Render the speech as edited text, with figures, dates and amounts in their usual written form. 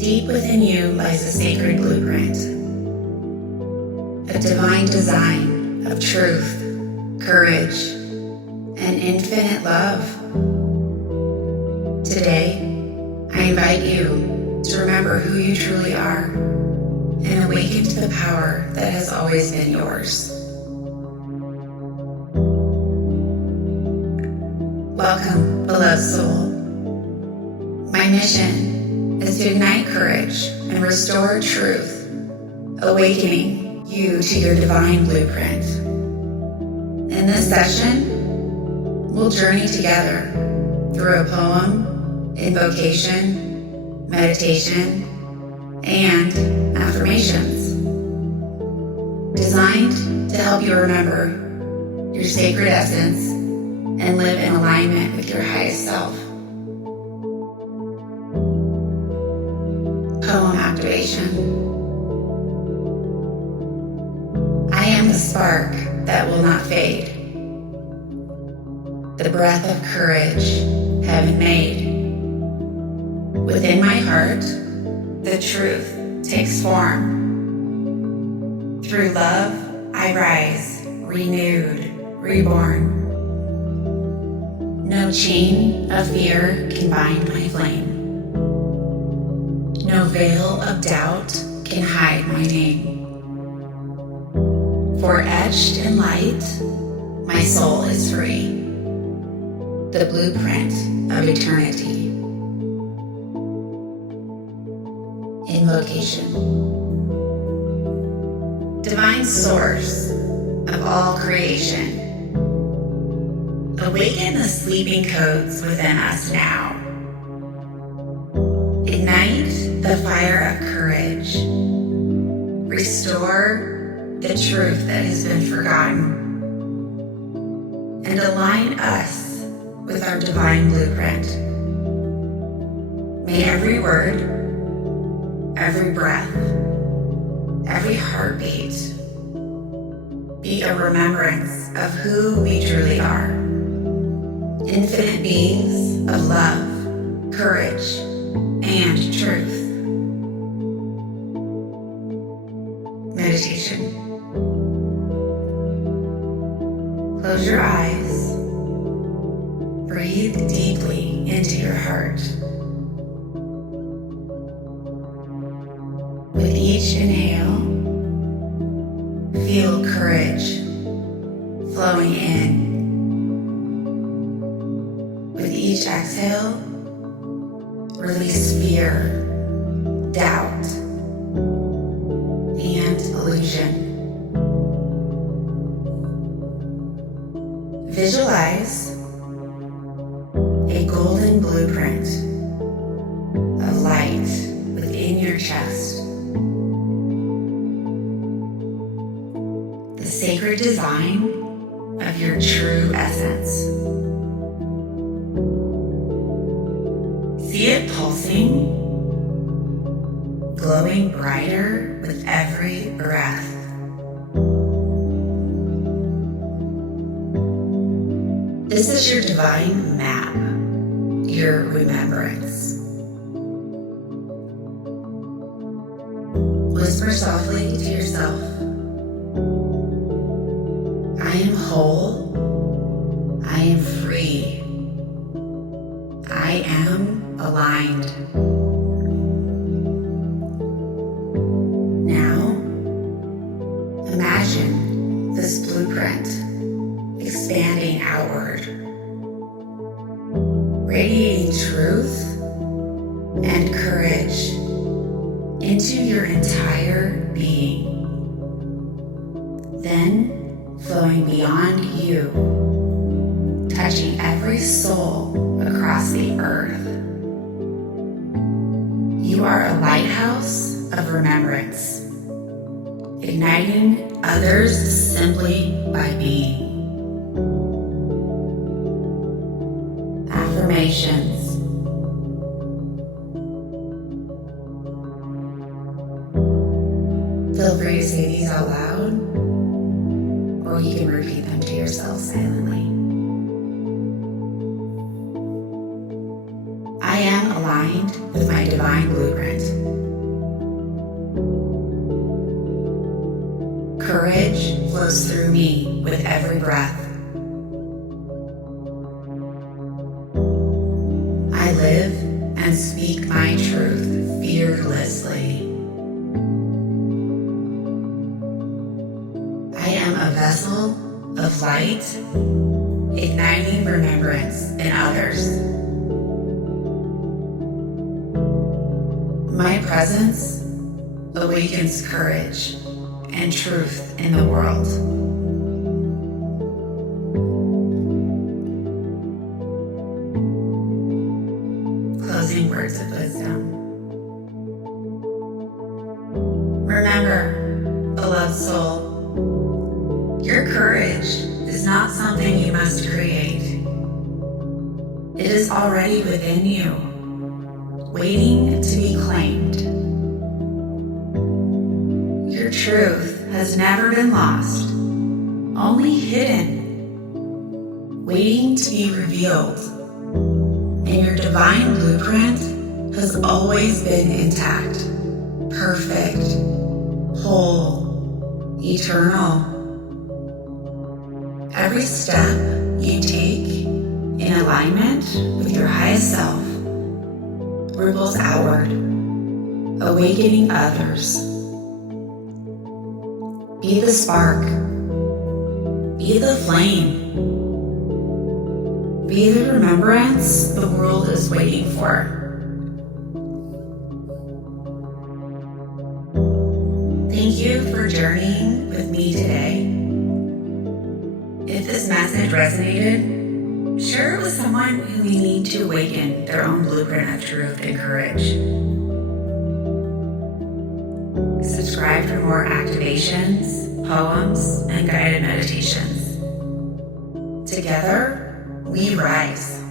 Deep within you lies a sacred blueprint, a divine design of truth, courage, and infinite love. Today, I invite you to remember who you truly are and awaken to the power that has always been yours. Welcome, beloved soul. My mission is to ignite courage and restore truth, awakening you to your divine blueprint. In this session, we'll journey together through a poem, invocation, meditation, and affirmations, designed to help you remember your sacred essence and live in alignment with your highest self. Poem activation. I am the spark that will not fade, the breath of courage heaven made. Within my heart, the truth takes form. Through love, I rise, renewed, reborn. No chain of fear can bind my flame. No veil of doubt can hide my name. For etched in light, my soul is free, the blueprint of eternity. Invocation. Divine source of all creation, awaken the sleeping codes within us now. Ignite the fire of courage. Restore the truth that has been forgotten. And align us with our divine blueprint. May every word, every breath, every heartbeat be a remembrance of who we truly are. Infinite beings of love, courage, and truth. Meditation. Close your eyes. Breathe deeply into your heart. With each inhale, feel courage flowing in. With each exhale, release fear, doubt, and illusion. Visualize a golden blueprint of light within your chest. The sacred design of your true essence. See it pulsing, glowing brighter with every breath. This is your divine map, your remembrance. Whisper softly to yourself, I am whole, I am free, I am aligned. Now, imagine this blueprint expanding outward, radiating truth and courage into your entire being, then flowing beyond you, touching every soul across the earth. You are a lighthouse of remembrance, igniting others simply by being. Affirmations. Feel free to say these out loud, or you can repeat them to yourself silently. I am alive. aligned with my divine blueprint. Courage flows through me with every breath. I live and speak my truth fearlessly. I am a vessel of light, igniting remembrance in others. My presence awakens courage and truth in the world. Closing words of wisdom. Remember, beloved soul, your courage is not something you must create. It is already within you, waiting to be claimed. Your truth has never been lost, only hidden, waiting to be revealed. And your divine blueprint has always been intact, perfect, whole, eternal. Every step you take in alignment with your highest self ripples outward, awakening others. Be the spark. Be the flame. Be the remembrance the world is waiting for. Thank you for journeying with me today. If this message resonated, share it with someone who may need to awaken their own blueprint of truth and courage. Subscribe for more activations, poems, and guided meditations. Together, we rise.